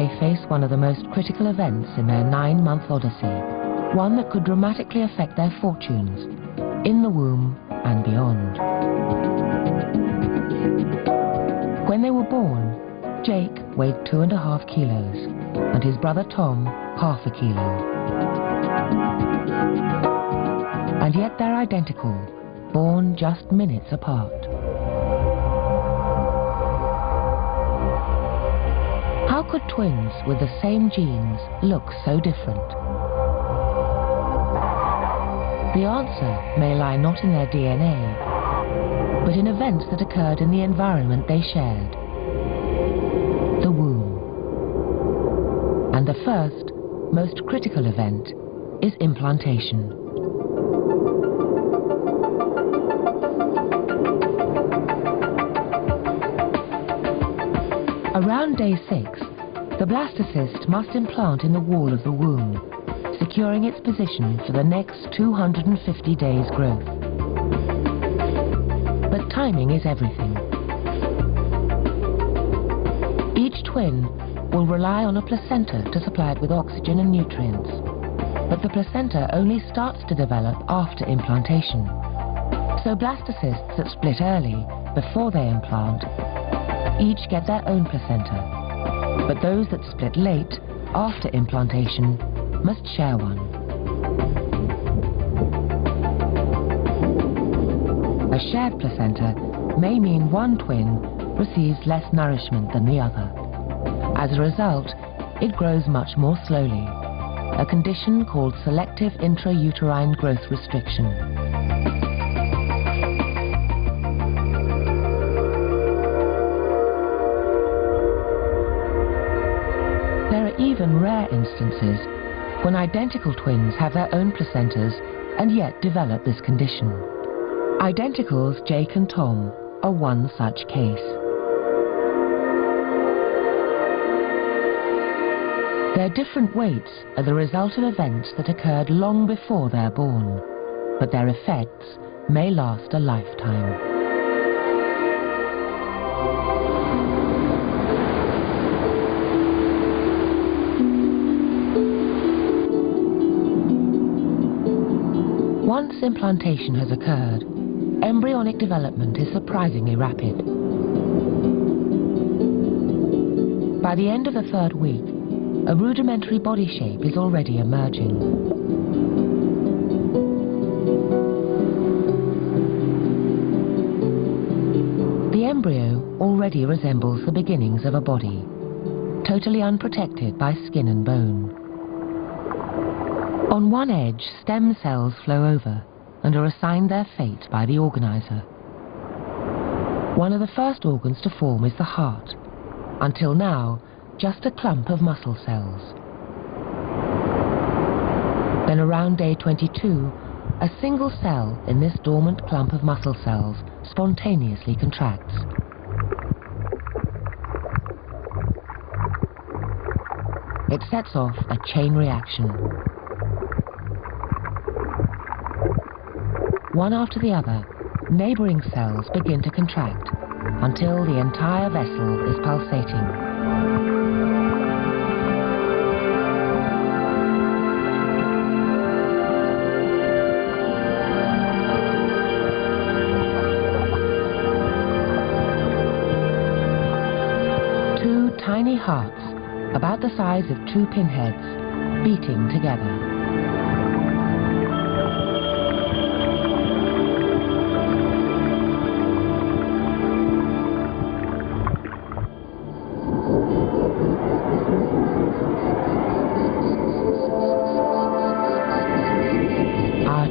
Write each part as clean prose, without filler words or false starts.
they face one of the most critical events in their 9-month odyssey, one that could dramatically affect their fortunes, in the womb and beyond. When they were born, Jake weighed 2.5 kilos, and his brother Tom, 0.5 kilo. And yet they're identical, born just minutes apart. How could twins with the same genes look so different? The answer may lie not in their DNA, but in events that occurred in the environment they shared. The womb. And the first, most critical event is implantation. Around day 6, the blastocyst must implant in the wall of the womb, securing its position for the next 250 days' growth. But timing is everything. Each twin will rely on a placenta to supply it with oxygen and nutrients, but the placenta only starts to develop after implantation. So blastocysts that split early, before they implant, each get their own placenta, but those that split late, after implantation, must share one. A shared placenta may mean one twin receives less nourishment than the other. As a result, it grows much more slowly, a condition called selective intrauterine growth restriction. There are even rare instances when identical twins have their own placentas and yet develop this condition. Identicals Jake and Tom are one such case. Their different weights are the result of events that occurred long before they're born, but their effects may last a lifetime. Once implantation has occurred, embryonic development is surprisingly rapid. By the end of the 3rd week, a rudimentary body shape is already emerging. The embryo already resembles the beginnings of a body, totally unprotected by skin and bone. On one edge, stem cells flow over and are assigned their fate by the organizer. One of the first organs to form is the heart, until now, just a clump of muscle cells. Then around day 22, a single cell in this dormant clump of muscle cells spontaneously contracts. It sets off a chain reaction. One after the other, neighboring cells begin to contract until the entire vessel is pulsating. Two tiny hearts, about the size of 2 pinheads, beating together.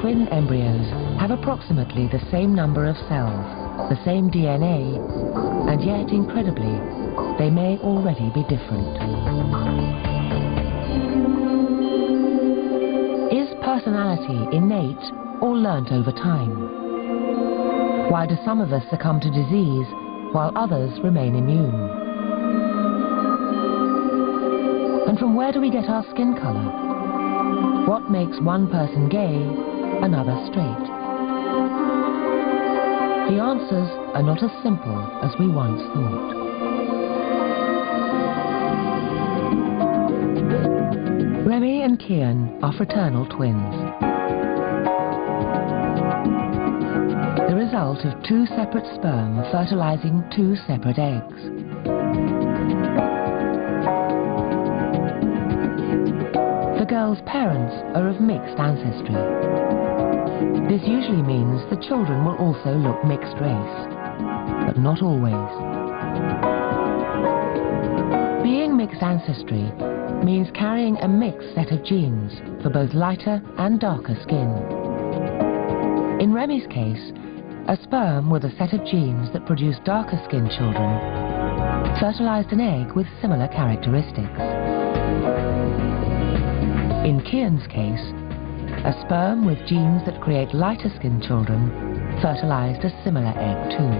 Twin embryos have approximately the same number of cells, the same DNA, and yet, incredibly, they may already be different. Is personality innate or learnt over time? Why do some of us succumb to disease while others remain immune? And from where do we get our skin color? What makes one person gay, another straight? The answers are not as simple as we once thought. Remy and Kian are fraternal twins. The result of two separate sperm fertilizing two separate eggs. The girl's parents are of mixed ancestry. This usually means the children will also look mixed race, but not always. Being mixed ancestry means carrying a mixed set of genes for both lighter and darker skin. In Remy's case, a sperm with a set of genes that produce darker skinned children fertilized an egg with similar characteristics. In Kian's case, a sperm with genes that create lighter skinned children fertilized a similar egg too.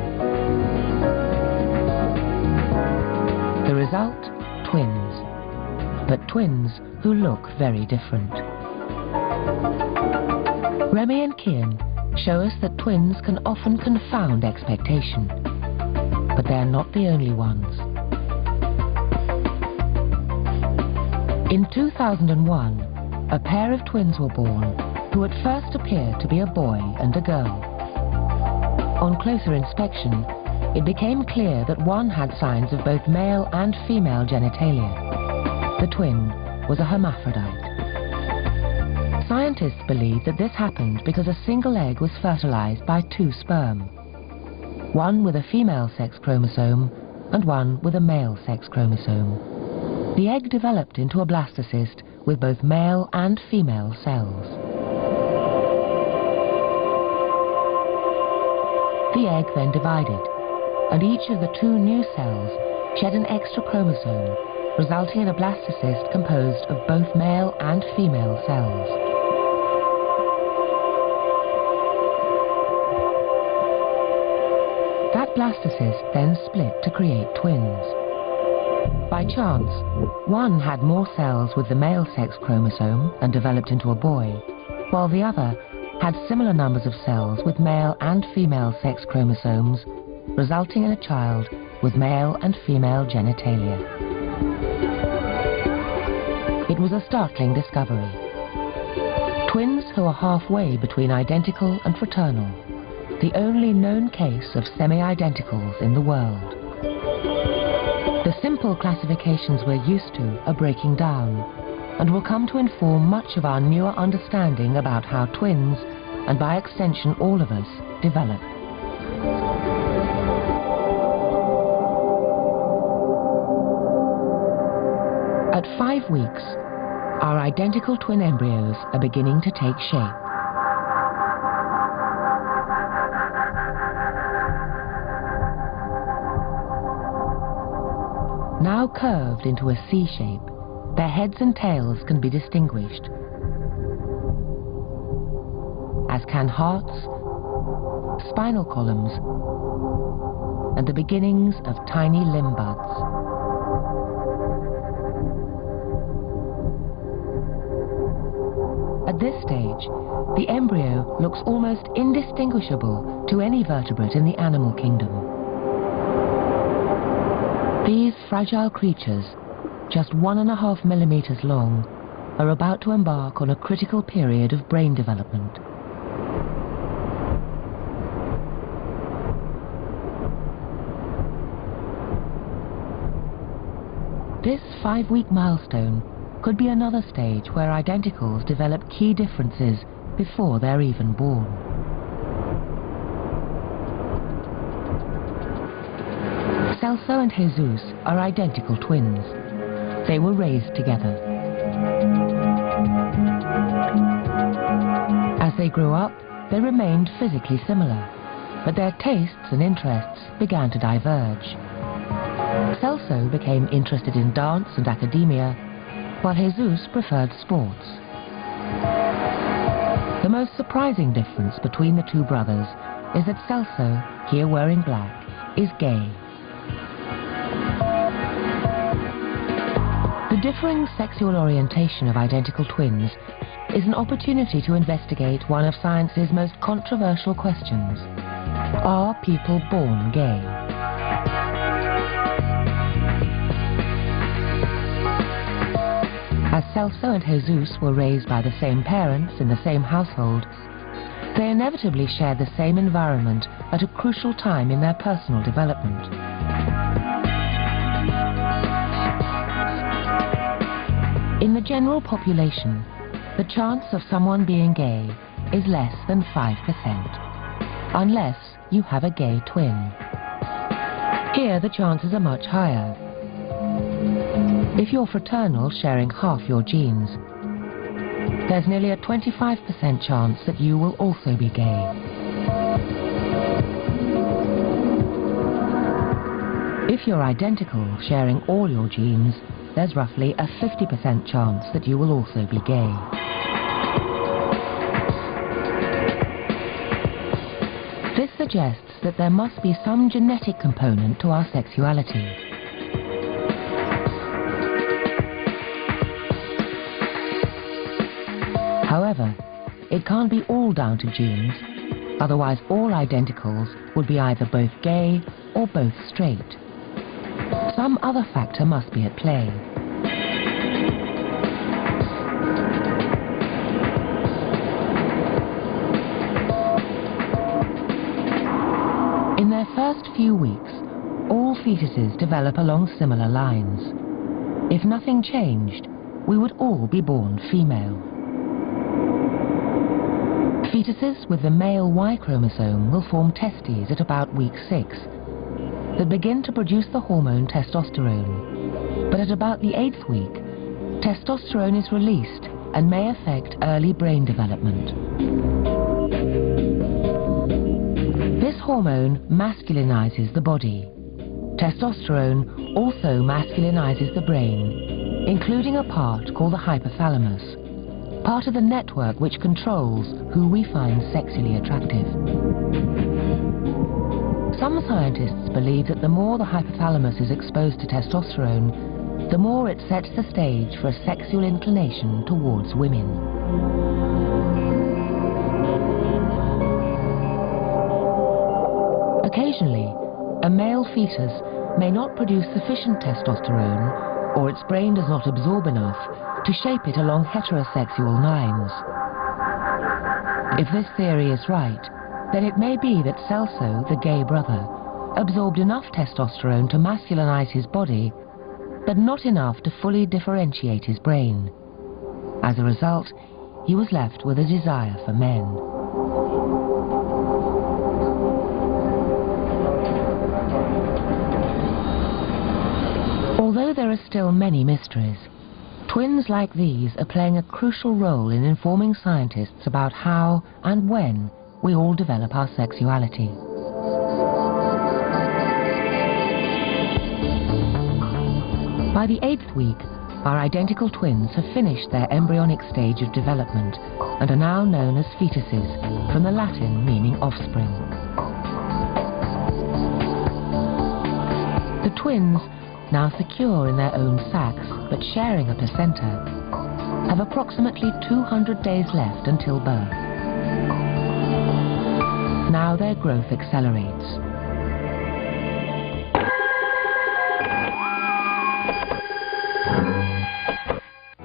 The result? Twins. But twins who look very different. Remy and Kian show us that twins can often confound expectation, but they're not the only ones. In 2001, a pair of twins were born who at first appeared to be a boy and a girl. On closer inspection, it became clear that one had signs of both male and female genitalia. The twin was a hermaphrodite. Scientists believe that this happened because a single egg was fertilized by two sperm, one with a female sex chromosome and one with a male sex chromosome. The egg developed into a blastocyst with both male and female cells. The egg then divided, and each of the two new cells shed an extra chromosome, resulting in a blastocyst composed of both male and female cells. That blastocyst then split to create twins. By chance, one had more cells with the male sex chromosome and developed into a boy, while the other had similar numbers of cells with male and female sex chromosomes, resulting in a child with male and female genitalia. It was a startling discovery. Twins who are halfway between identical and fraternal, the only known case of semi-identicals in the world. The simple classifications we're used to are breaking down and will come to inform much of our newer understanding about how twins, and by extension all of us, develop. At 5 weeks, our identical twin embryos are beginning to take shape. Now curved into a C shape, their heads and tails can be distinguished, as can hearts, spinal columns, and the beginnings of tiny limb buds. At this stage, the embryo looks almost indistinguishable to any vertebrate in the animal kingdom. These fragile creatures, just 1.5 millimeters long, are about to embark on a critical period of brain development. This 5-week milestone could be another stage where identicals develop key differences before they're even born. Celso and Jesus are identical twins. They were raised together. As they grew up, they remained physically similar, but their tastes and interests began to diverge. Celso became interested in dance and academia, while Jesus preferred sports. The most surprising difference between the two brothers is that Celso, here wearing black, is gay. The differing sexual orientation of identical twins is an opportunity to investigate one of science's most controversial questions. Are people born gay? As Celso and Jesus were raised by the same parents in the same household, they inevitably shared the same environment at a crucial time in their personal development. In the general population, the chance of someone being gay is less than 5%, unless you have a gay twin. Here, the chances are much higher. If you're fraternal, sharing half your genes, there's nearly a 25% chance that you will also be gay. If you're identical, sharing all your genes, there's roughly a 50% chance that you will also be gay. This suggests that there must be some genetic component to our sexuality. However, it can't be all down to genes, otherwise all identicals would be either both gay or both straight. Some other factor must be at play. In their first few weeks, all fetuses develop along similar lines. If nothing changed, we would all be born female. Fetuses with the male Y chromosome will form testes at about week 6 that begin to produce the hormone testosterone. But at about the 8th week, testosterone is released and may affect early brain development. This hormone masculinizes the body. Testosterone also masculinizes the brain, including a part called the hypothalamus, part of the network which controls who we find sexually attractive. Some scientists believe that the more the hypothalamus is exposed to testosterone, the more it sets the stage for a sexual inclination towards women. Occasionally, a male fetus may not produce sufficient testosterone, or its brain does not absorb enough to shape it along heterosexual lines. If this theory is right, then it may be that Celso, the gay brother, absorbed enough testosterone to masculinize his body, but not enough to fully differentiate his brain. As a result, he was left with a desire for men. Although there are still many mysteries, twins like these are playing a crucial role in informing scientists about how and when we all develop our sexuality. By the 8th week, our identical twins have finished their embryonic stage of development and are now known as fetuses, from the Latin meaning offspring. The twins, now secure in their own sacs but sharing a placenta, have approximately 200 days left until birth. Now their growth accelerates.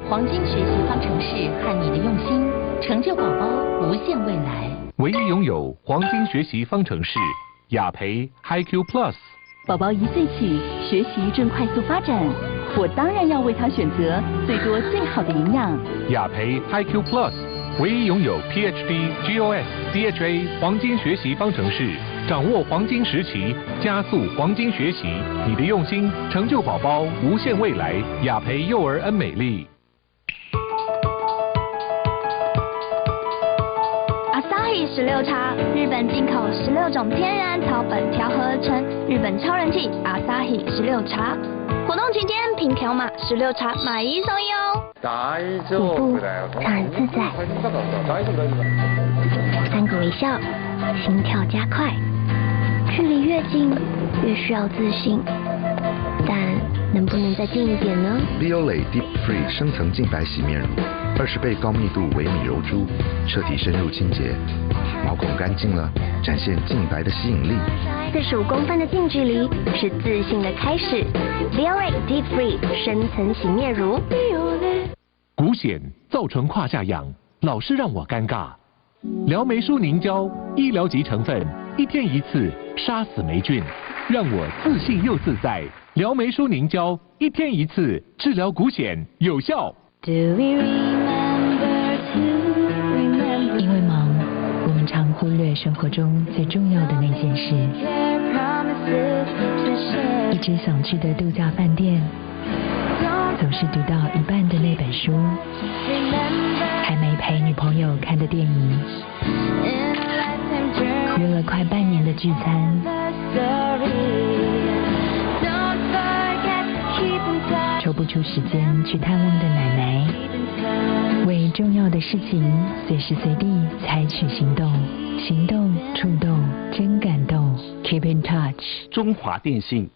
黄金学习方程式和你的用心，成就宝宝无限未来。唯一拥有黄金学习方程式雅培 HiQ Plus。宝宝1岁起学习正快速发展，我当然要为他选择最多最好的营养。雅培 HiQ Plus。唯一拥有 PhD、GOS、DHA 黄金学习方程式，掌握黄金时期，加速黄金学习，你的用心成就宝宝无限未来。雅培幼儿恩美丽。Asahi 16茶，日本进口16种天然草本调和而成，日本超人气 Asahi 16茶。活动期间凭条码16茶买1送1哦。舞步常很自在，3个微笑，心跳加快，距离越近越需要自信，但能不能再近一点呢 ？Biolay Deep Free 深层净白洗面乳，20倍高密度微米柔珠，彻底深入清洁，毛孔干净了，展现净白的吸引力。45公分的近距离是自信的开始。Biolay Deep Free 深层洗面乳。古骨癣造成胯下痒，老是让我尴尬。疗霉舒凝胶，医疗级成分，1天1次，杀死霉菌，让我自信又自在。疗霉舒凝胶，1天1次，治疗骨癣有效。因为忙，我们常忽略生活中最重要的那件事。一直想去的度假饭店，总是读到一半的那本书，还没陪女朋友看的电影，约了快半年的聚餐，抽不出时间去探望的奶奶，为重要的事情随时随地采取行动，行动触动真感动 ，Keep in touch。中华电信。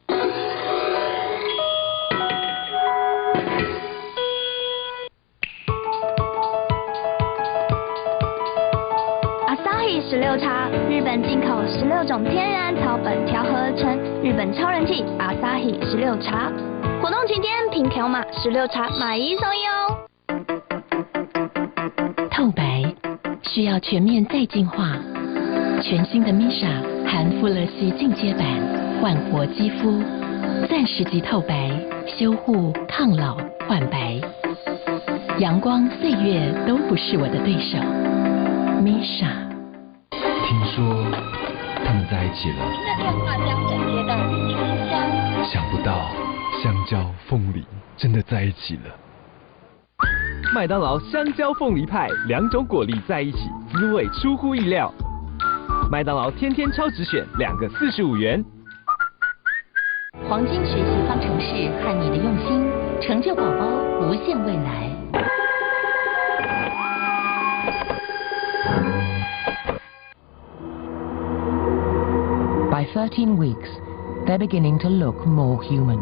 16茶，日本进口16种天然草本调和而成，日本超人气阿萨希16茶。活动期间凭条码16茶买1送1哦。透白需要全面再进化，全新的 Misha 含富勒烯进阶版，焕活肌肤，暂时级透白，修护抗老焕白，阳光岁月都不是我的对手。Misha。听说他们在一起了。这电话将转接到4箱。想不到香蕉凤梨真的在一起了。麦当劳香蕉凤梨派，2种果粒在一起，滋味出乎意料。麦当劳天天超值选，2个45元。黄金学习方程式和你的用心，成就宝宝无限未来。By 13 weeks, they're beginning to look more human.